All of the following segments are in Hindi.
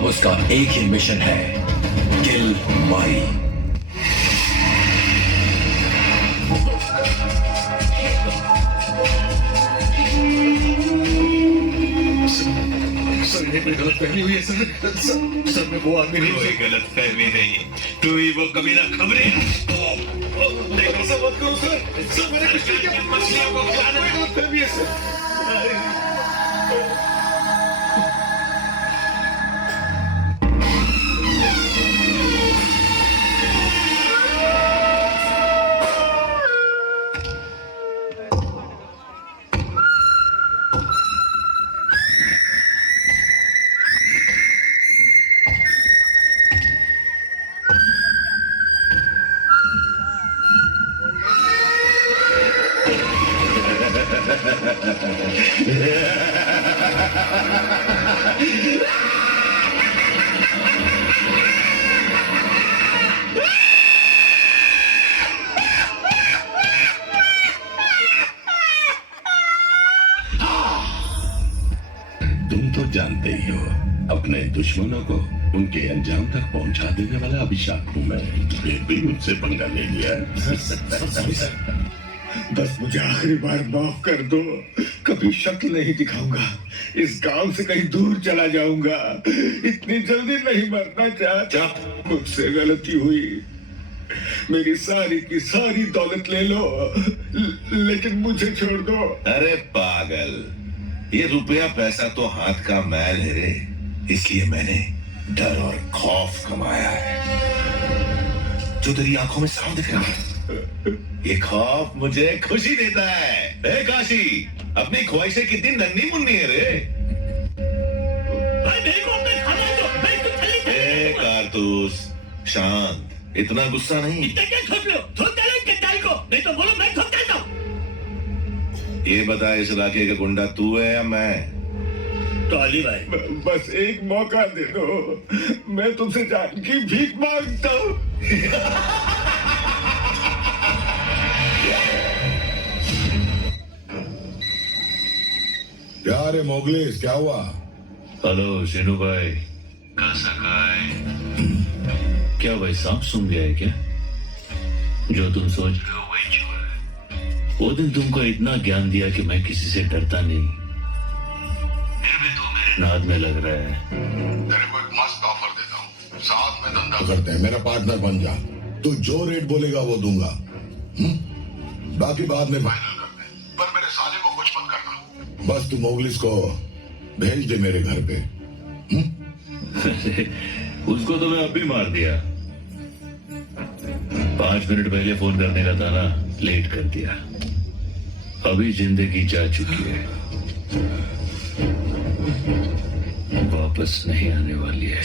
अब उसका एक ही मिशन है, किल माई। सर ये कोई गलत फहमी हुई है सर। सर मैं वो आदमी नहीं। कोई गलत फहमी नहीं, तू ही वो कमीना खबरें। ऐसा मत करो सर। सर मैंने कुछ नहीं किया। मछलियों को खिलाने कोई गलत फहमी है सर। तुम तो जानते ही हो, अपने दुश्मनों को उनके अंजाम तक पहुंचा देने वाला अभिशाप हूं मैं। फिर भी मुझसे पंगा ले लिया। बस मुझे आखिरी बार माफ कर दो। कभी शक्ल नहीं दिखाऊंगा। इस गांव से कहीं दूर चला जाऊंगा। इतनी जल्दी नहीं मरना चाहता। मुझसे गलती हुई। मेरी सारी की सारी दौलत ले लो, लेकिन मुझे छोड़ दो। अरे पागल, ये रुपया पैसा तो हाथ का मैल है रे, इसलिए मैंने डर और खौफ कमाया है जो तेरी आंखों में साफ दिख रहा है। ये खौफ मुझे खुशी देता है। ए काशी, अपनी ख्वाहिशें कितनी नन्ही मुन्नी है रे। भाई मेरे को अपने खाना दो। मैं इसको थैली ए कारतूस, शांत, इतना गुस्सा नहीं। इतना क्या ठोक लो? ठोक डालो इनके डाल को, नहीं तो बोलो मैं ठोक डालता हूँ। ये बता, इस इलाके का गुंडा तू है या मैं? तो अली भाई बस एक मौका दे दो। मैं तुमसे जान की भीख मांगता हूँ। क्या रे मोगलीस, क्या हुआ? हेलो शेनू भाई, कैसा क्या भाई सांप सूंघ गया है क्या? जो तुम सोच रहे हो वही जो है। वो दिन तुमको इतना ज्ञान दिया कि मैं किसी से डरता नहीं, फिर भी तू मेरे नाद में लग रहा है। तेरे को एक मस्त ऑफर देता हूँ, साथ में धंधा करते हैं, मेरा पार्टनर बन जा। तू जो रेट बोलेगा वो दूंगा। बाकी बाद में फाइनल करते हैं, पर मेरे साले को कुछ मत करना। बस तू मोगलिस को भेज दे मेरे घर पे। उसको तो मैं अभी मार दिया। 5 मिनट पहले फोन करने का था ना, लेट कर दिया। अभी जिंदगी जा चुकी है, वापस नहीं आने वाली है।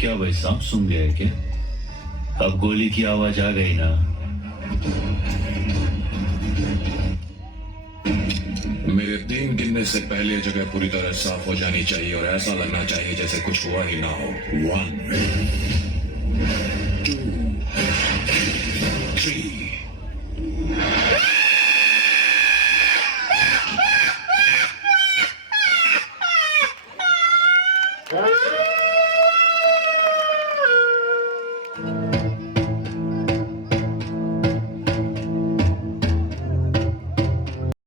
क्या भाई सांप सूंघ गया है क्या? अब गोली की आवाज आ गई ना? मेरे 3 गिनने से पहले जगह पूरी तरह साफ हो जानी चाहिए और ऐसा लगना चाहिए जैसे कुछ हुआ ही ना हो। 1 2 3